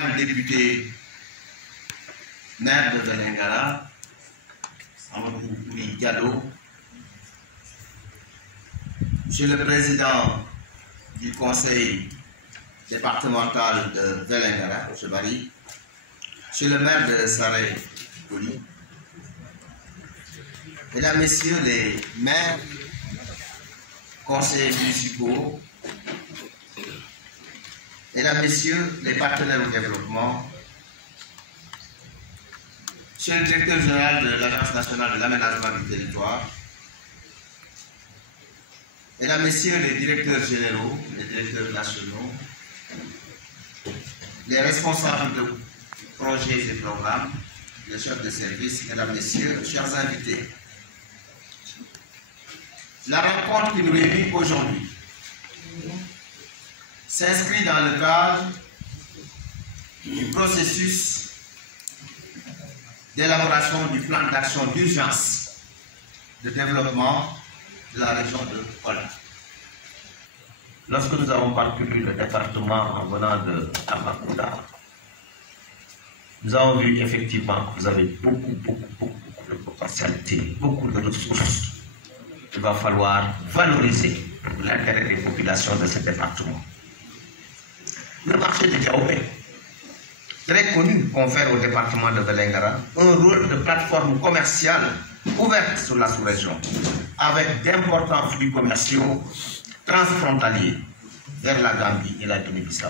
Le député maire de Vélingara, Amadou Diallo, Monsieur le président du conseil départemental de Vélingara, M. Barry, Monsieur le maire de Saré-Goli, Mesdames, Messieurs les maires, conseillers municipaux, Mesdames, Messieurs les partenaires au développement, Monsieur le directeur général de l'Agence nationale de l'aménagement du territoire, Mesdames, Messieurs les directeurs généraux, les directeurs nationaux, les responsables de projets et programmes, les chefs de service, Mesdames, Messieurs, chers invités. La rencontre qui nous réunit aujourd'hui s'inscrit dans le cadre du processus d'élaboration du plan d'action d'urgence de développement de la région de Kolda. Lorsque nous avons parcouru le département en venant de Tambacounda, nous avons vu effectivement que vous avez beaucoup de potentialités, beaucoup de ressources. Il va falloir valoriser l'intérêt des populations de ce département. Le marché de Diaobé, très connu, confère au département de Vélingara un rôle de plateforme commerciale ouverte sur la sous-région, avec d'importants flux commerciaux transfrontaliers vers la Gambie et la Guinée-Bissau.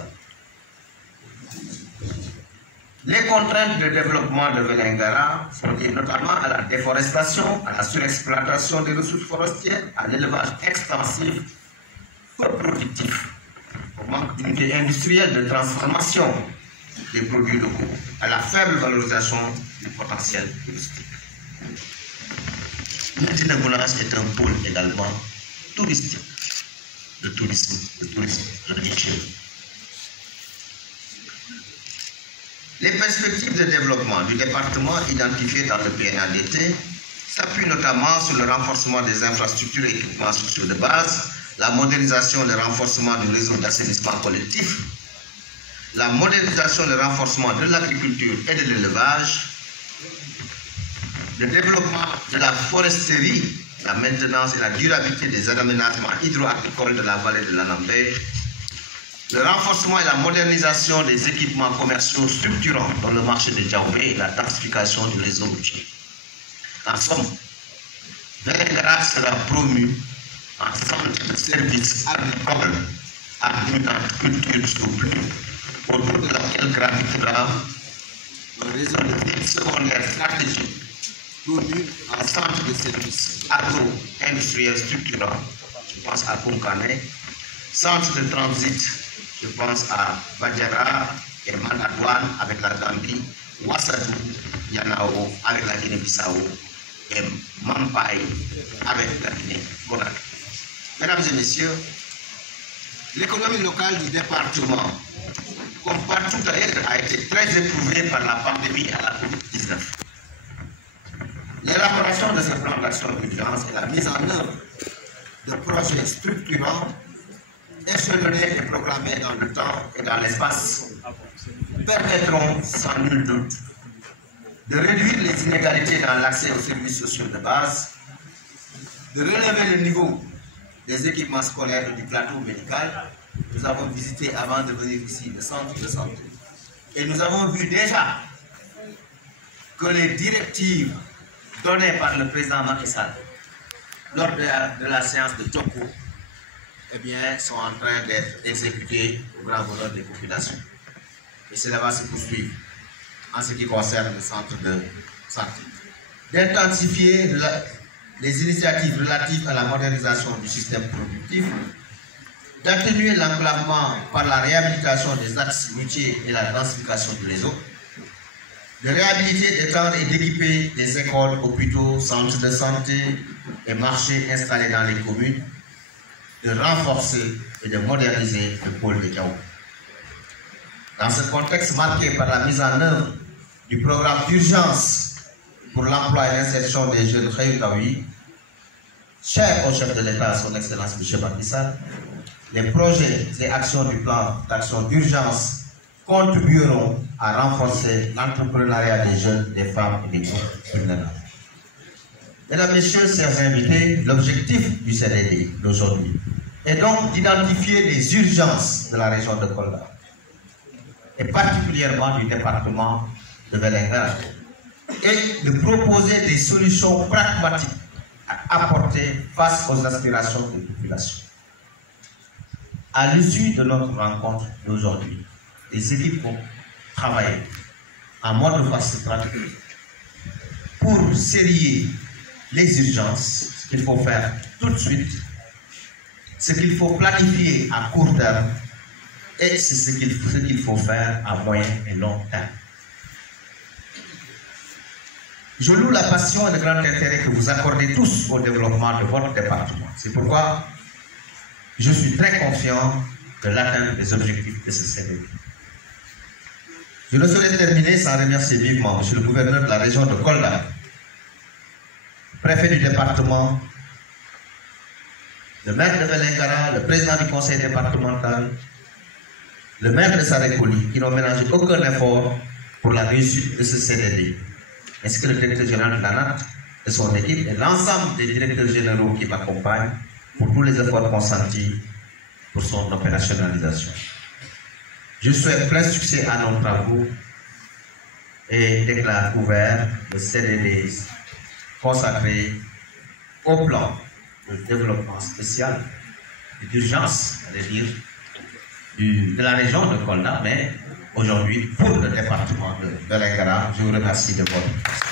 Les contraintes de développement de Vélingara sont liées notamment à la déforestation, à la surexploitation des ressources forestières, à l'élevage extensif, peu productif, au manque d'unités industrielles de transformation des produits locaux, à la faible valorisation du potentiel touristique. Médina Gounass est un pôle également touristique, de tourisme religieux. Les perspectives de développement du département identifiées dans le PNADT s'appuient notamment sur le renforcement des infrastructures et équipements sociaux de base, la modernisation et le renforcement du réseau d'assainissement collectif, la modernisation et le renforcement de l'agriculture et de l'élevage, le développement de la foresterie, la maintenance et la durabilité des aménagements hydro-agricoles de la vallée de l'Anambé, le renforcement et la modernisation des équipements commerciaux structurants dans le marché de Diaobé et la densification du réseau routier. En somme, Vélingara sera promu en centre de services agricoles à dominante culture souple, autour de laquelle gravitera un réseau de villes secondaires stratégiques promu en centre de services agro-industriels structurants, je pense à Konkane, centre de transit, je pense à Badjara et Manadouane avec la Gambie, Ouassadou, Yanao avec la Guinée-Bissau et Mampaï avec la Guinée-Conakry. Mesdames et messieurs, l'économie locale du département, comme partout ailleurs, a été très éprouvée par la pandémie à la COVID-19. L'élaboration de ce plan d'action d'urgence et la mise en œuvre de projets structurants échelonnés et programmés dans le temps et dans l'espace permettront sans nul doute de réduire les inégalités dans l'accès aux services sociaux de base, de relever le niveau des équipements scolaires et du plateau médical. Nous avons visité avant de venir ici le centre de santé et nous avons vu déjà que les directives données par le président Macky Sall lors de la séance de Toko sont en train d'être exécutées au grand bonheur des populations. Et cela va se poursuivre en ce qui concerne le centre de santé. D'intensifier les initiatives relatives à la modernisation du système productif, d'atténuer l'enclavement par la réhabilitation des axes routiers et la densification du réseau, de réhabiliter, d'étendre et d'équiper des écoles, hôpitaux, centres de santé et marchés installés dans les communes, de renforcer et de moderniser le pôle de Diaobé. Dans ce contexte marqué par la mise en œuvre du programme d'urgence pour l'emploi et l'insertion des jeunes Khayutawi, cher au chef de l'État, son Excellence M. Macky Sall, les projets et actions du plan d'action d'urgence contribueront à renforcer l'entrepreneuriat des jeunes, des femmes et des groupes vulnérables. Mesdames, Messieurs, chers invités, l'objectif du CDD d'aujourd'hui est donc d'identifier les urgences de la région de Kolda, et particulièrement du département de Vélingara, et de proposer des solutions pragmatiques à apporter face aux aspirations des populations. À l'issue de notre rencontre d'aujourd'hui, les équipes vont travailler en mode fast-track pour sérier les urgences, ce qu'il faut faire tout de suite, ce qu'il faut planifier à court terme et ce qu'il faut faire à moyen et long terme. Je loue la passion et le grand intérêt que vous accordez tous au développement de votre département. C'est pourquoi je suis très confiant de l'atteinte des objectifs de ce CDD. Je ne saurais terminer sans remercier vivement M. le gouverneur de la région de Kolda, préfet du département, le maire de Vélingara, le président du conseil départemental, le maire de Sarekoli, qui n'ont ménagé aucun effort pour la réussite de ce CDD, ainsi que le directeur général de l'ANAT et son équipe et l'ensemble des directeurs généraux qui m'accompagnent pour tous les efforts consentis pour son opérationnalisation. Je souhaite plein succès à nos travaux et déclare ouvert le CDD consacré au plan de développement spécial et d'urgence, de la région de Kolda, mais aujourd'hui pour le département de Vélingara. Je vous remercie de votre attention.